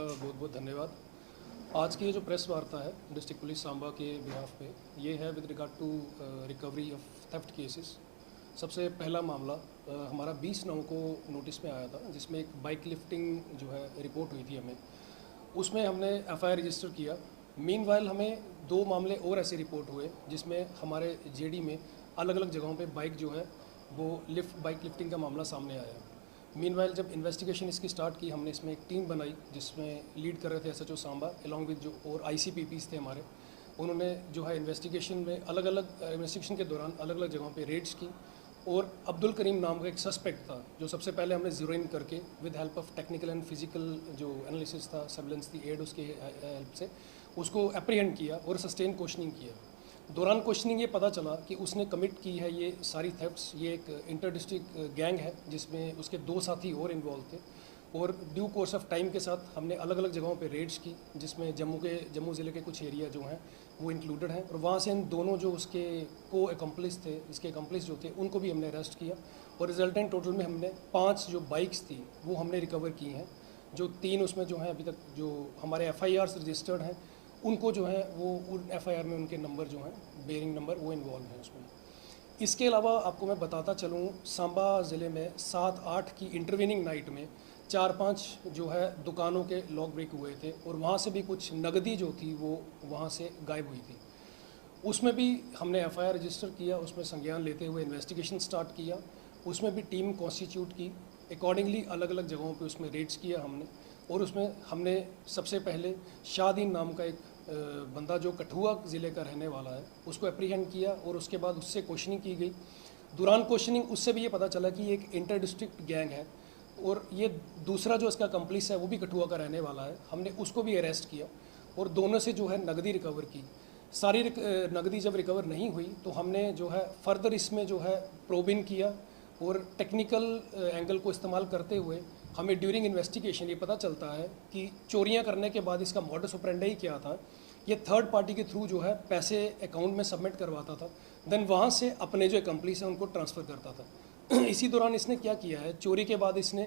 का बहुत बहुत धन्यवाद। आज की ये जो प्रेस वार्ता है डिस्ट्रिक्ट पुलिस सांबा के बिहाफ पे, ये है with regard to recovery of theft cases. सबसे पहला मामला हमारा 20/9 को नोटिस में आया था, जिसमें एक बाइक लिफ्टिंग जो है रिपोर्ट हुई थी हमें। उसमें हमने एफआईआर रजिस्टर किया। मीनवाइल हमें 2 मामले और ऐसे रिपोर्ट हुए जिसमें हमारे जेडी में अलग अलग जगहों पे बाइक जो है वो बाइक लिफ्टिंग का मामला सामने आया। मीनवाइल जब इन्वेस्टिगेशन इसकी स्टार्ट की, हमने इसमें एक टीम बनाई जिसमें लीड कर रहे थे एसएचओ सांबा अलॉन्ग विद जो और आईसीपीपीस थे हमारे। उन्होंने जो है इन्वेस्टिगेशन में अलग अलग इन्वेस्टिगेशन के दौरान अलग अलग जगहों पे रेड्स की। और अब्दुल करीम नाम का एक सस्पेक्ट था जो सबसे पहले हमने जीरो इन करके with help of technical and physical जो एनालिसिस था, सर्विलेंस थी एड उसके हेल्प से उसको अप्रीहेंड किया और सस्टेन क्वेश्चनिंग किया। दौरान क्वेश्चनिंग ये पता चला कि उसने कमिट की है ये सारी थेफ्ट्स। ये एक इंटर डिस्ट्रिक्ट गैंग है जिसमें उसके 2 साथी और इन्वॉल्व थे। और ड्यू कोर्स ऑफ टाइम के साथ हमने अलग अलग जगहों पे रेड्स की, जिसमें जम्मू ज़िले के कुछ एरिया जो हैं वो इंक्लूडेड हैं। और वहाँ से इन दोनों जो उसके को एकम्प्लिस थे, इसके एकम्प्लिस जो थे, उनको भी हमने अरेस्ट किया। और रिजल्टेंट टोटल में हमने 5 जो बाइक्स थी वो हमने रिकवर की हैं। जो 3 उसमें जो हैं अभी तक जो हमारे एफआईआर रजिस्टर्ड हैं, उनको जो है वो उन एफआईआर में उनके नंबर जो हैं बेरिंग नंबर वो इन्वॉल्व हैं उसमें। इसके अलावा आपको मैं बताता चलूँ, सांबा ज़िले में 7-8 की इंटरवेनिंग नाइट में 4-5 जो है दुकानों के लॉक ब्रेक हुए थे और वहाँ से भी कुछ नकदी जो थी वो वहाँ से गायब हुई थी। उसमें भी हमने एफआईआर रजिस्टर किया, उसमें संज्ञान लेते हुए इन्वेस्टिगेशन स्टार्ट किया। उसमें भी टीम कॉन्स्टिट्यूट की, अकॉर्डिंगली अलग अलग जगहों पे उसमें रेड्स किया हमने। और उसमें हमने सबसे पहले शाहदीन नाम का एक बंदा जो कठुआ ज़िले का रहने वाला है उसको अप्रीहेंड किया और उसके बाद उससे क्वेश्चनिंग की गई। दौरान क्वेश्चनिंग उससे भी ये पता चला कि ये एक इंटर डिस्ट्रिक्ट गैंग है और ये दूसरा जो इसका कंप्लिस है वो भी कठुआ का रहने वाला है। हमने उसको भी अरेस्ट किया और दोनों से जो है नकदी रिकवर की। सारी नकदी जब रिकवर नहीं हुई तो हमने जो है फर्दर इसमें जो है प्रोबिन किया और टेक्निकल एंगल को इस्तेमाल करते हुए हमें ड्यूरिंग इन्वेस्टिगेशन ये पता चलता है कि चोरियां करने के बाद इसका मॉडस ऑपरेंडी क्या था। ये थर्ड पार्टी के थ्रू जो है पैसे अकाउंट में सबमिट करवाता था, देन वहाँ से अपने जो एकम्प्लिस है उनको ट्रांसफ़र करता था। इसी दौरान इसने क्या किया है, चोरी के बाद इसने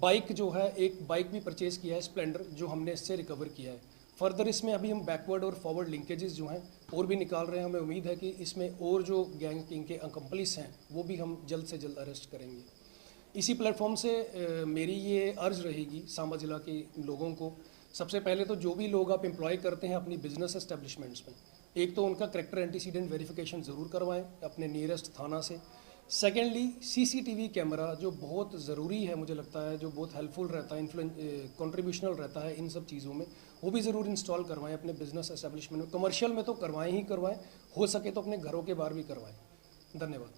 बाइक जो है एक बाइक भी परचेज़ किया है स्प्लेंडर, जो हमने इससे रिकवर किया है। फर्दर इसमें अभी हम बैकवर्ड और फॉरवर्ड लिंकेजेस जो हैं और भी निकाल रहे हैं। हमें उम्मीद है कि इसमें और जो गैंग इनके अकम्प्लिस हैं वो भी हम जल्द से जल्द अरेस्ट करेंगे। इसी प्लेटफॉर्म से मेरी ये अर्ज रहेगी सांबा ज़िला के लोगों को। सबसे पहले तो जो भी लोग आप एम्प्लॉय करते हैं अपनी बिजनेस एस्टेब्लिशमेंट्स में, एक तो उनका करेक्टर एंटीसीडेंट वेरिफिकेशन ज़रूर करवाएं अपने नियरेस्ट थाना से। सेकेंडली सीसीटीवी कैमरा जो बहुत ज़रूरी है, मुझे लगता है जो बहुत हेल्पफुल रहता है, कंट्रीब्यूशनल रहता है इन सब चीज़ों में, वो भी ज़रूर इंस्टॉल करवाएं अपने बिजनेस एस्टेब्लिशमेंट में। कमर्शियल में तो करवाएं ही करवाएं, हो सके तो अपने घरों के बाहर भी करवाएं। धन्यवाद।